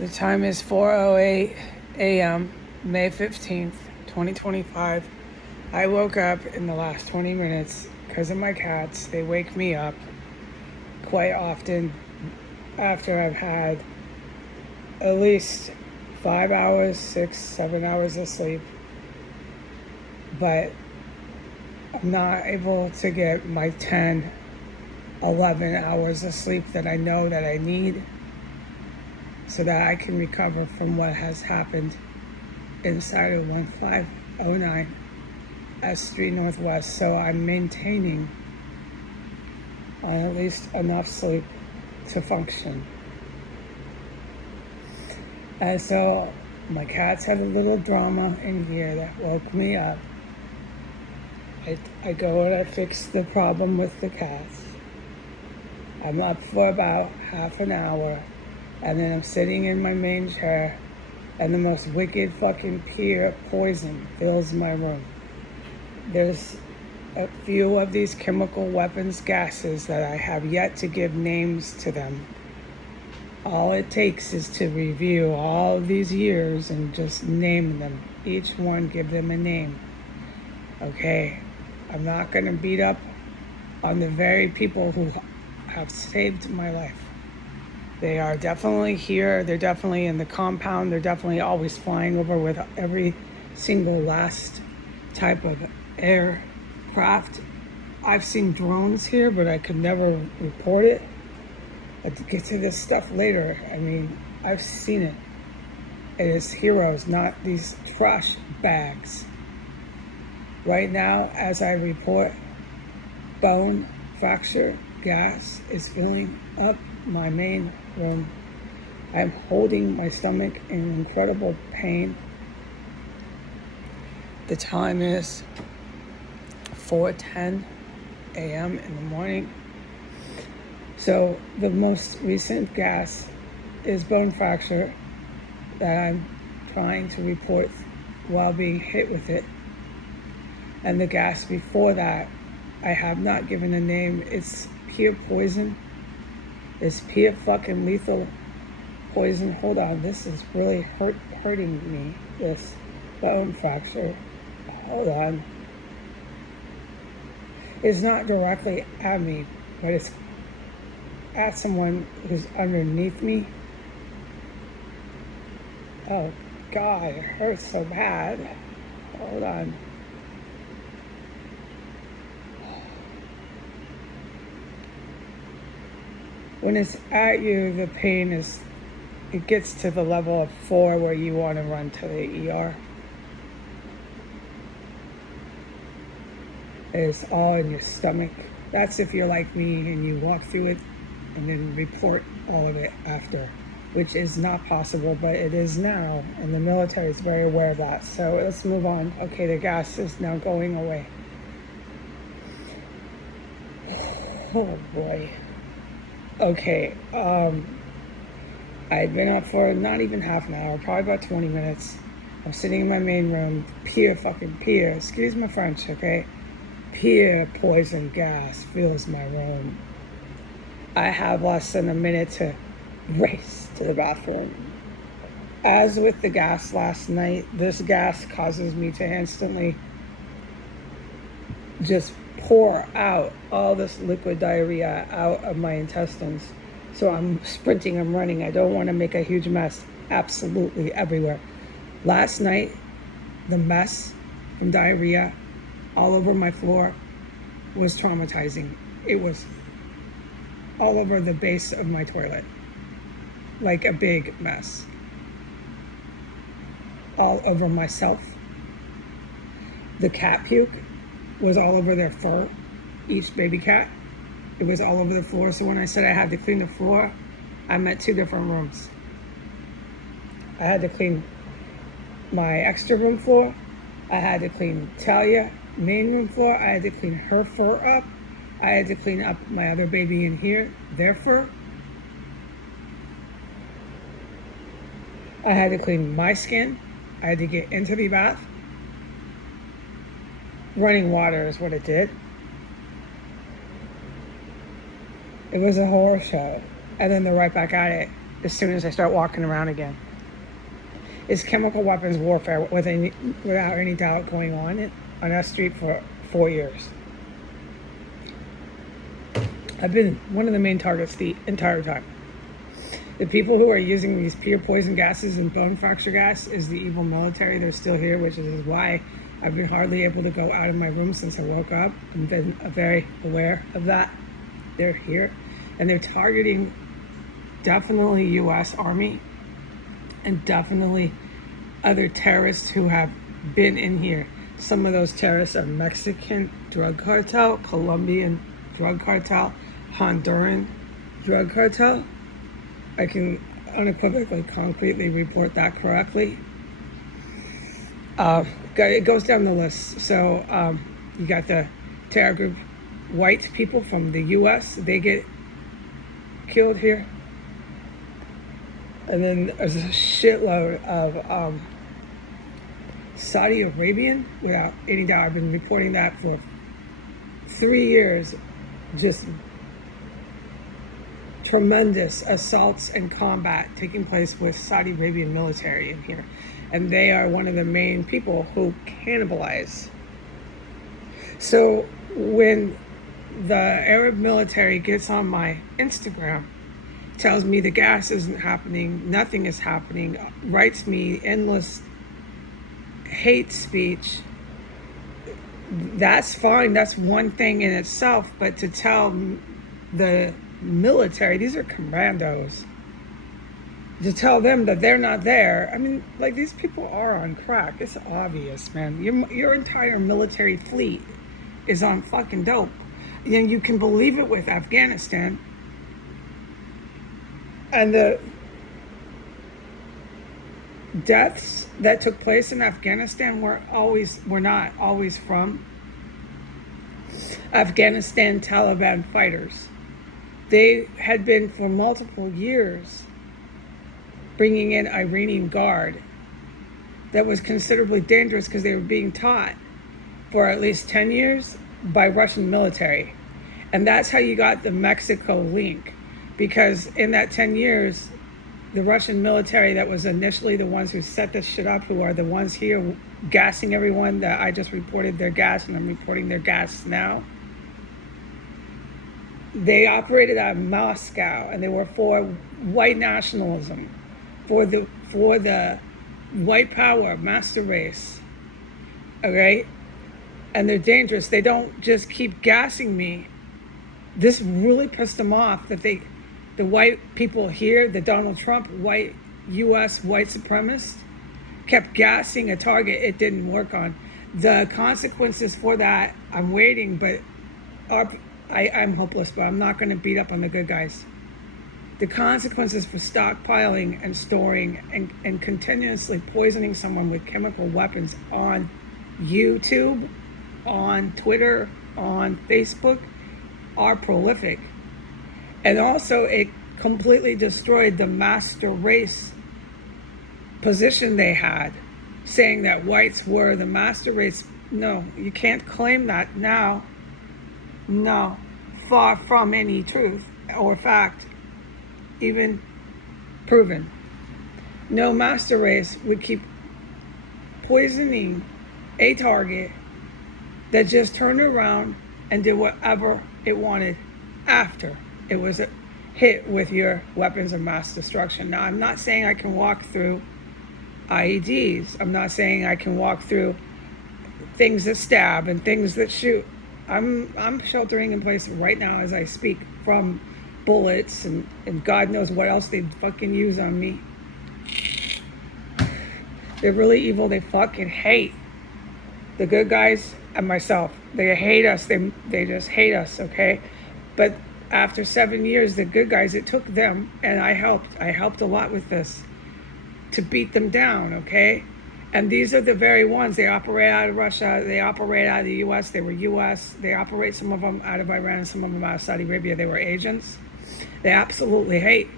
The time is 4:08 a.m., May 15th, 2025. I woke up in the last 20 minutes because of my cats. They wake me up quite often after I've had at least 5 hours, 6, 7 hours of sleep. But I'm not able to get my 10, 11 hours of sleep that I know that I need so that I can recover from what has happened inside of 1509 S3 Northwest. So I'm maintaining on at least enough sleep to function. And so my cats had a little drama in here that woke me up. I go and I fix the problem with the cats. I'm up for about half an hour, and then I'm sitting in my main chair, and the most wicked fucking pure poison fills my room. There's a few of these chemical weapons gases that I have yet to give names to them. All it takes is to review all of these years and just name them. Each one, give them a name. Okay? I'm not going to beat up on the very people who have saved my life. They are definitely here. They're definitely in the compound. They're definitely always flying over with every single last type of aircraft. I've seen drones here, but I could never report it. But to get to this stuff later, I mean, I've seen it. It is heroes, not these trash bags. Right now, as I report, bone fracture gas is filling up my main room. I'm holding my stomach in incredible pain. The time is 4:10 a.m. in the morning. So the most recent gas is bone fracture that I'm trying to report while being hit with it. And the gas before that, I have not given a name. It's pure poison. It's pure fucking lethal poison. Hold on, this is really hurting me, this bone fracture. Hold on. It's not directly at me, but it's at someone who's underneath me. Oh God, it hurts so bad. Hold on. When it's at you, the pain it gets to the level of 4 where you want to run to the ER. It's all in your stomach. That's if you're like me and you walk through it and then report all of it after, which is not possible, but it is now, and the military is very aware of that. So let's move on. Okay, the gas is now going away. Oh boy. Okay, I had been up for not even half an hour, probably about 20 minutes. I'm sitting in my main room, pure, excuse my French, okay? Pure poison gas fills my room. I have less than a minute to race to the bathroom. As with the gas last night, this gas causes me to instantly just pour out all this liquid diarrhea out of my intestines. So I'm sprinting, I'm running. I don't want to make a huge mess absolutely everywhere. Last night, the mess from diarrhea all over my floor was traumatizing. It was all over the base of my toilet, like a big mess. All over myself. The cat puke was all over their fur, each baby cat. It was all over the floor. So when I said I had to clean the floor, I meant 2 different rooms. I had to clean my extra room floor. I had to clean Talia main room floor. I had to clean her fur up. I had to clean up my other baby in here, their fur. I had to clean my skin. I had to get into the bath. Running water is what it did. It was a horror show. And then they're right back at it. as soon as I start walking around again. It's chemical weapons warfare without any doubt going on our street for 4 years. I've been one of the main targets the entire time. The people who are using these pure poison gases and bone fracture gas is the evil military. They're still here, which is why I've been hardly able to go out of my room since I woke up. I've been very aware of that. They're here, and they're targeting definitely U.S. Army and definitely other terrorists who have been in here. Some of those terrorists are Mexican drug cartel, Colombian drug cartel, Honduran drug cartel. I can unequivocally, concretely report that correctly. It goes down the list. So you got the terror group, white people from the U.S., they get killed here. And then there's a shitload of Saudi Arabian, without any doubt. I've been reporting that for 3 years, just tremendous assaults and combat taking place with Saudi Arabian military in here. And they are one of the main people who cannibalize. So when the Arab military gets on my Instagram, tells me the gas isn't happening, nothing is happening, writes me endless hate speech, that's fine. That's one thing in itself. But to tell the military, these are commandos, to tell them that they're not there, I mean, like, these people are on crack. It's obvious, man. Your entire military fleet is on fucking dope. And you can believe it with Afghanistan. And the deaths that took place in Afghanistan were not always from Afghanistan Taliban fighters. They had been for multiple years bringing in Iranian Guard that was considerably dangerous because they were being taught for at least 10 years by Russian military. And that's how you got the Mexico link, because in that 10 years, the Russian military that was initially the ones who set this shit up, who are the ones here gassing everyone, that I just reported their gas and I'm reporting their gas now. They operated out of Moscow, and they were for white nationalism, for the white power, master race, okay? And they're dangerous. They don't just keep gassing me. This really pissed them off that the white people here, the Donald Trump white U.S. white supremacists, kept gassing a target it didn't work on. The consequences for that, I'm waiting, but I'm hopeless, but I'm not going to beat up on the good guys. The consequences for stockpiling and storing and continuously poisoning someone with chemical weapons on YouTube, on Twitter, on Facebook are prolific. And also, it completely destroyed the master race position they had, saying that whites were the master race. No, you can't claim that now. No, far from any truth or fact, even proven. No master race would keep poisoning a target that just turned around and did whatever it wanted after it was hit with your weapons of mass destruction. Now, I'm not saying I can walk through IEDs. I'm not saying I can walk through things that stab and things that shoot. I'm sheltering in place right now as I speak from bullets and God knows what else they fucking use on me. They're really evil. They fucking hate the good guys and myself. They hate us. They just hate us, okay? But after 7 years, the good guys, it took them, and I helped a lot with this, to beat them down, okay? And these are the very ones. They operate out of Russia. They operate out of the U.S. They were U.S. They operate, some of them, out of Iran, some of them out of Saudi Arabia. They were agents. They absolutely hate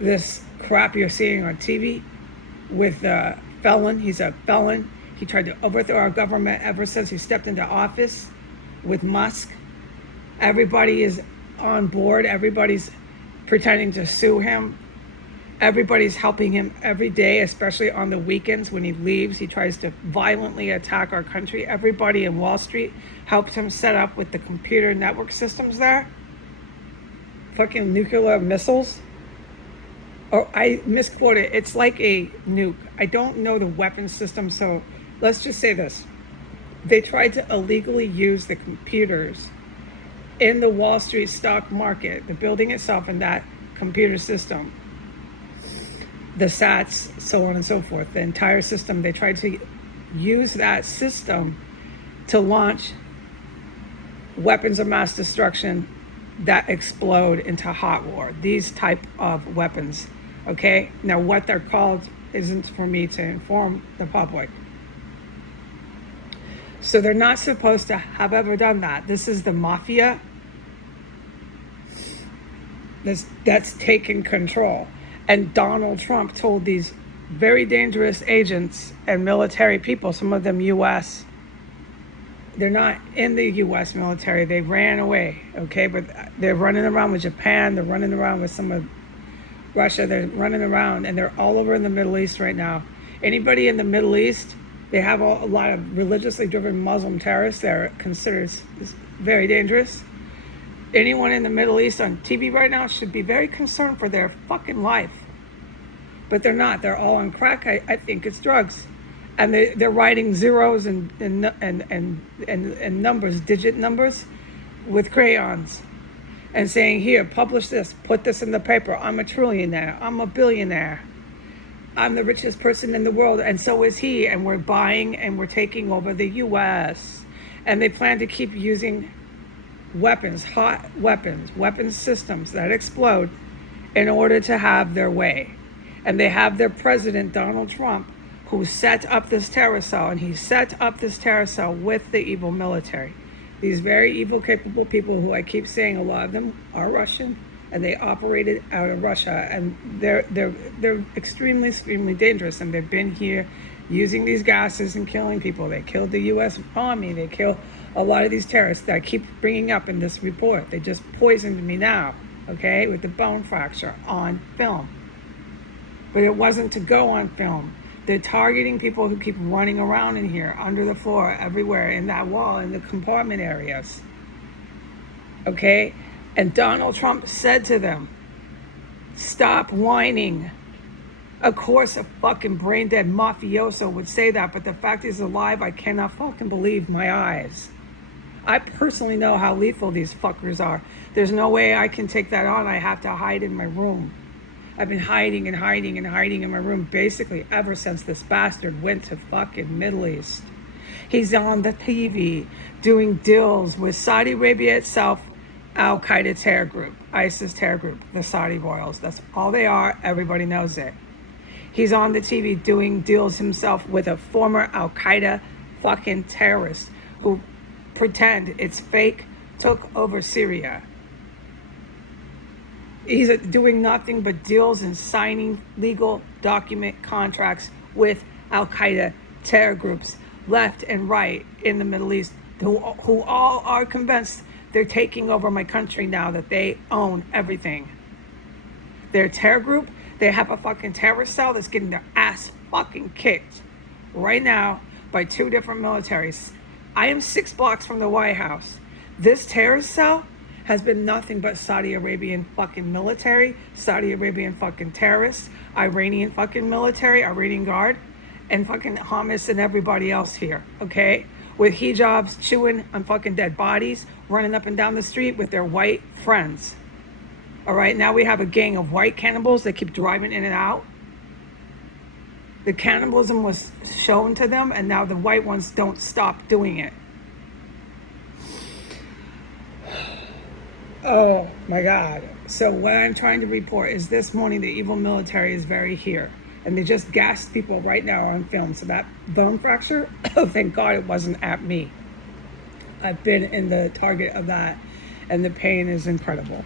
this crap you're seeing on TV with a felon. He's a felon. He tried to overthrow our government ever since he stepped into office with Musk. Everybody is on board. Everybody's pretending to sue him Everybody's helping him every day, especially on the weekends when he leaves. He tries to violently attack our country. Everybody in Wall Street helped him set up with the computer network systems there. Fucking nuclear missiles. Or I misquoted. It's like a nuke. I don't know the weapon system, so let's just say this. They tried to illegally use the computers in the Wall Street stock market, the building itself and that computer system, the SATs, so on and so forth, the entire system. They tried to use that system to launch weapons of mass destruction that explode into hot war. These type of weapons, okay? Now, what they're called isn't for me to inform the public. So they're not supposed to have ever done that. This is the mafia that's taken control. And Donald Trump told these very dangerous agents and military people, some of them U.S., they're not in the U.S. military. They ran away, okay? But they're running around with Japan. They're running around with some of Russia. They're running around, and they're all over in the Middle East right now. Anybody in the Middle East, they have a lot of religiously driven Muslim terrorists that are considered very dangerous. Anyone in the Middle East on TV right now should be very concerned for their fucking life. But they're not. They're all on crack. I think it's drugs. And they're writing zeros and numbers, digit numbers, with crayons, and saying, here, publish this, put this in the paper. I'm a trillionaire. I'm a billionaire. I'm the richest person in the world, and so is he. And we're buying and we're taking over the U.S. And they plan to keep using weapons, hot weapons, weapon systems that explode in order to have their way. And they have their president, Donald Trump, who set up this terror cell, and he set up this terror cell with the evil military. These very evil, capable people who I keep saying, a lot of them are Russian, and they operated out of Russia, and they're extremely, extremely dangerous, and they've been here using these gases and killing people. They killed the U.S. Army. They killed a lot of these terrorists that I keep bringing up in this report. They just poisoned me now, okay, with the bone fracture on film. But it wasn't to go on film. They're targeting people who keep running around in here, under the floor, everywhere, in that wall, in the compartment areas. Okay? And Donald Trump said to them, stop whining. Of course, a fucking brain-dead mafioso would say that, but the fact he's alive, I cannot fucking believe my eyes. I personally know how lethal these fuckers are. There's no way I can take that on. I have to hide in my room. I've been hiding and hiding and hiding in my room basically ever since this bastard went to fucking Middle East. He's on the TV doing deals with Saudi Arabia itself, Al-Qaeda terror group, ISIS terror group, the Saudi royals. That's all they are. Everybody knows it. He's on the TV doing deals himself with a former Al-Qaeda fucking terrorist who pretend it's fake, took over Syria. He's doing nothing but deals and signing legal document contracts with Al-Qaeda terror groups left and right in the Middle East who all are convinced they're taking over my country now, that they own everything. Their terror group, they have a fucking terror cell that's getting their ass fucking kicked right now by two different militaries. I am 6 blocks from the White House. This terror cell has been nothing but Saudi Arabian fucking military, Saudi Arabian fucking terrorists, Iranian fucking military, Iranian guard, and fucking Hamas and everybody else here, okay? With hijabs, chewing on fucking dead bodies, running up and down the street with their white friends. All right, now we have a gang of white cannibals that keep driving in and out. The cannibalism was shown to them, and now the white ones don't stop doing it. Oh my God. So what I'm trying to report is this morning the evil military is very here. And they just gassed people right now on film. So that bone fracture, oh, thank God it wasn't at me. I've been in the target of that, and the pain is incredible.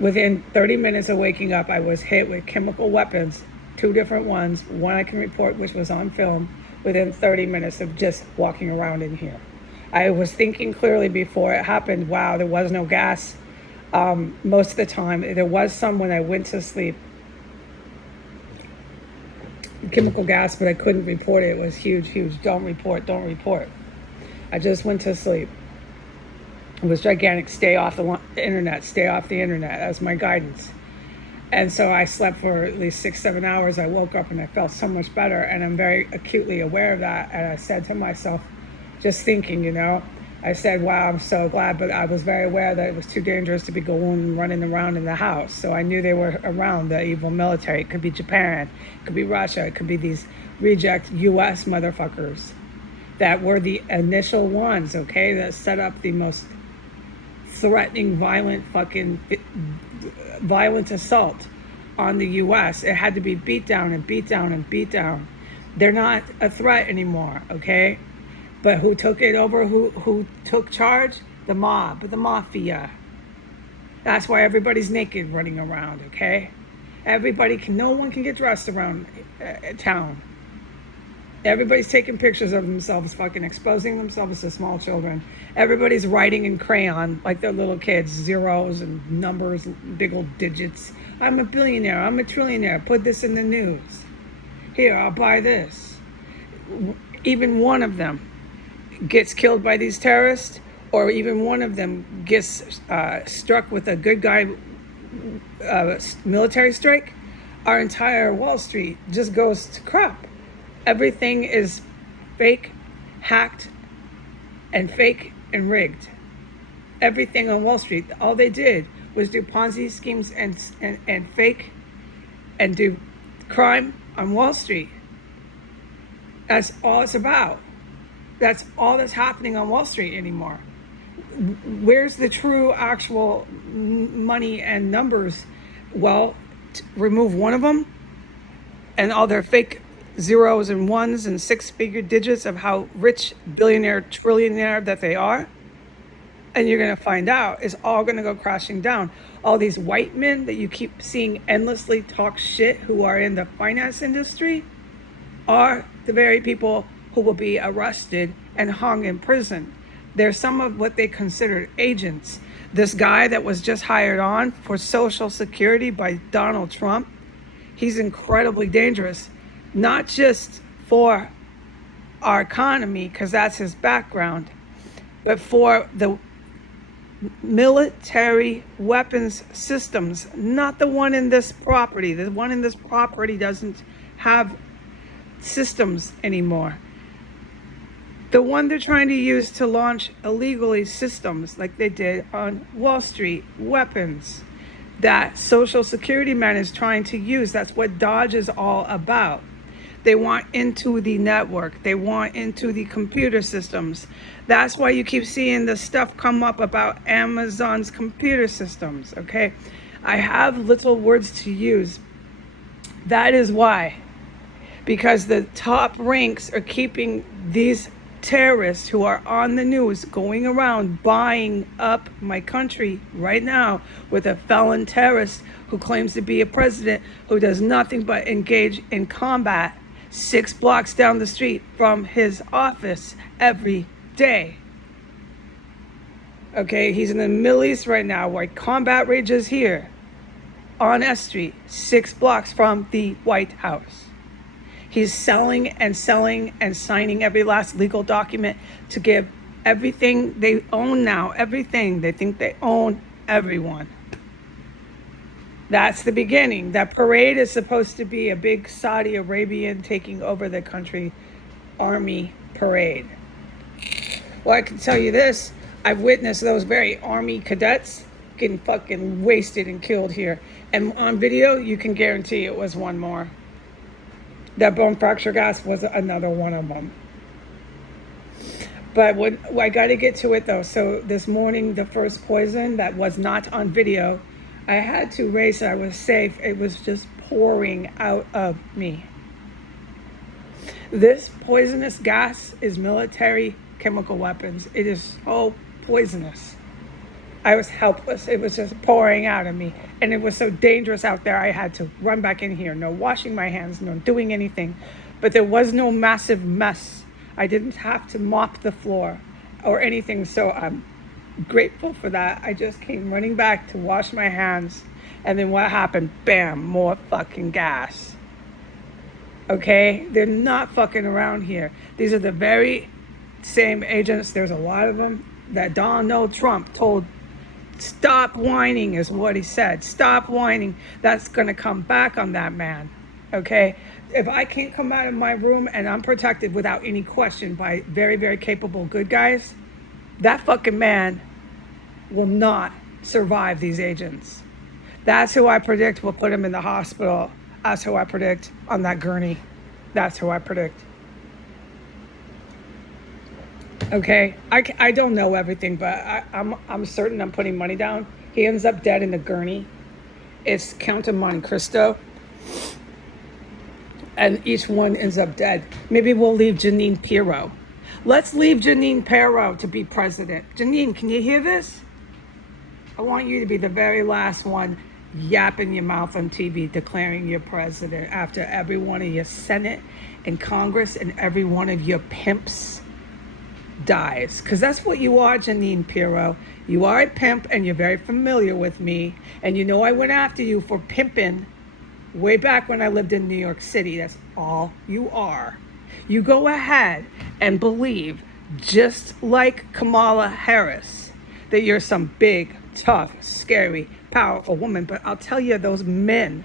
Within 30 minutes of waking up, I was hit with chemical weapons, 2 different ones. One I can report, which was on film, within 30 minutes of just walking around in here. I was thinking clearly before it happened, wow, there was no gas most of the time. There was some when I went to sleep, chemical gas, but I couldn't report it. It was huge, huge. Don't report, don't report. I just went to sleep. It was gigantic. Stay off the internet, stay off the internet. That was my guidance. And so I slept for at least 6-7 hours. I woke up and I felt so much better. And I'm very acutely aware of that. And I said to myself, just thinking, I said, wow, I'm so glad. But I was very aware that it was too dangerous to be going and running around in the house. So I knew they were around, the evil military. It could be Japan, it could be Russia, it could be these reject US motherfuckers that were the initial ones, okay, that set up the most threatening, violent assault on the US. It had to be beat down and beat down and beat down. They're not a threat anymore, okay? But who took it over? Who took charge? The mob, the mafia. That's why everybody's naked running around, okay? No one can get dressed around town. Everybody's taking pictures of themselves, fucking exposing themselves to small children. Everybody's writing in crayon like they're little kids, zeros and numbers, big old digits. I'm a billionaire, I'm a trillionaire, put this in the news. Here, I'll buy this. Even one of them gets killed by these terrorists, or even one of them gets struck with a good guy military strike, our entire Wall Street just goes to crap. Everything is fake, hacked, and fake and rigged. Everything on Wall Street, all they did was do Ponzi schemes and fake and do crime on Wall Street. That's all it's about. That's all that's happening on Wall Street anymore. Where's the true actual money and numbers? Well, remove one of them and all their fake zeros and ones and six-figure digits of how rich, billionaire, trillionaire that they are, and you're going to find out it's all going to go crashing down. All these white men that you keep seeing endlessly talk shit who are in the finance industry are the very people who will be arrested and hung in prison. They're some of what they considered agents. This guy that was just hired on for Social Security by Donald Trump, he's incredibly dangerous. Not just for our economy, because that's his background, but for the military weapons systems, not the one in this property. The one in this property doesn't have systems anymore. The one they're trying to use to launch illegally systems like they did on Wall Street, weapons that Social Security man is trying to use. That's what Dodge is all about. They want into the network. They want into the computer systems. That's why you keep seeing the stuff come up about Amazon's computer systems, okay? I have little words to use. That is why. Because the top ranks are keeping these terrorists who are on the news going around buying up my country right now with a felon terrorist who claims to be a president who does nothing but engage in combat 6 blocks down the street from his office every day. Okay, he's in the Middle East right now where combat rages here on S Street, 6 blocks from the White House. He's selling and signing every last legal document to give everything they own now, everything. They think they own everyone. That's the beginning. That parade is supposed to be a big Saudi Arabian taking over the country army parade. Well, I can tell you this. I've witnessed those very army cadets getting fucking wasted and killed here. And on video, you can guarantee it was one more. That bone fracture gas was another one of them. But I got to get to it though. So this morning, the first poison that was not on video, I had to race it. I was safe. It was just pouring out of me. This poisonous gas is military chemical weapons. It is so poisonous. I was helpless. It was just pouring out of me. And it was so dangerous out there. I had to run back in here. No washing my hands, no doing anything. But there was no massive mess. I didn't have to mop the floor or anything. So grateful for that. I just came running back to wash my hands. And then what happened? Bam, more fucking gas. Okay? They're not fucking around here. These are the very same agents, there's a lot of them, that Donald Trump told, stop whining, is what he said. Stop whining. That's going to come back on that man. Okay? If I can't come out of my room and I'm protected without any question by very, very capable good guys, that fucking man will not survive these agents. That's who I predict will put him in the hospital. That's who I predict on that gurney. That's who I predict. Okay, I don't know everything, but I'm certain I'm putting money down. He ends up dead in the gurney. It's Count of Monte Cristo, and each one ends up dead. Maybe we'll leave Jeanine Pirro. Let's leave Jeanine Pirro to be president. Jeanine, can you hear this? I want you to be the very last one yapping your mouth on TV declaring you're president after every one of your Senate and Congress and every one of your pimps dies. Because that's what you are, Jeanine Pirro. You are a pimp and you're very familiar with me. And you know I went after you for pimping way back when I lived in New York City. That's all you are. You go ahead and believe, just like Kamala Harris, that you're some big, tough, scary, powerful woman. But I'll tell you, those men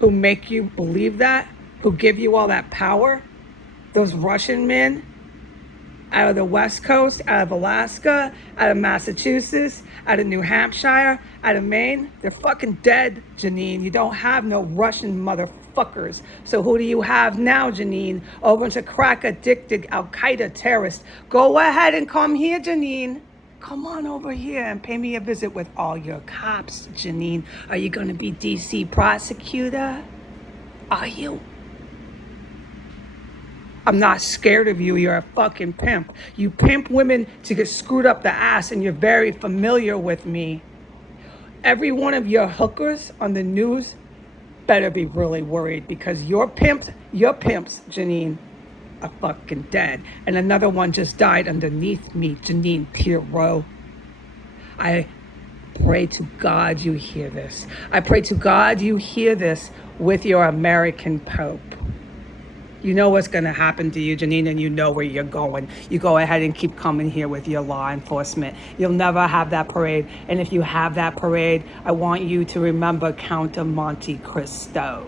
who make you believe that, who give you all that power, those Russian men out of the West Coast, out of Alaska, out of Massachusetts, out of New Hampshire, out of Maine, they're fucking dead, Jeanine. You don't have no Russian motherfuckers. So who do you have now, Jeanine? A bunch of crack-addicted Al-Qaeda terrorists. Go ahead and come here, Jeanine. Come on over here and pay me a visit with all your cops, Jeanine. Are you going to be DC prosecutor? Are you? I'm not scared of you. You're a fucking pimp. You pimp women to get screwed up the ass, and you're very familiar with me. Every one of your hookers on the news better be really worried, because your pimps, Jeanine, are fucking dead. And another one just died underneath me, Jeanine Pirro. I pray to God you hear this. I pray to God you hear this with your American Pope. You know what's going to happen to you, Jeanine, and you know where you're going. You go ahead and keep coming here with your law enforcement. You'll never have that parade. And if you have that parade, I want you to remember Count of Monte Cristo.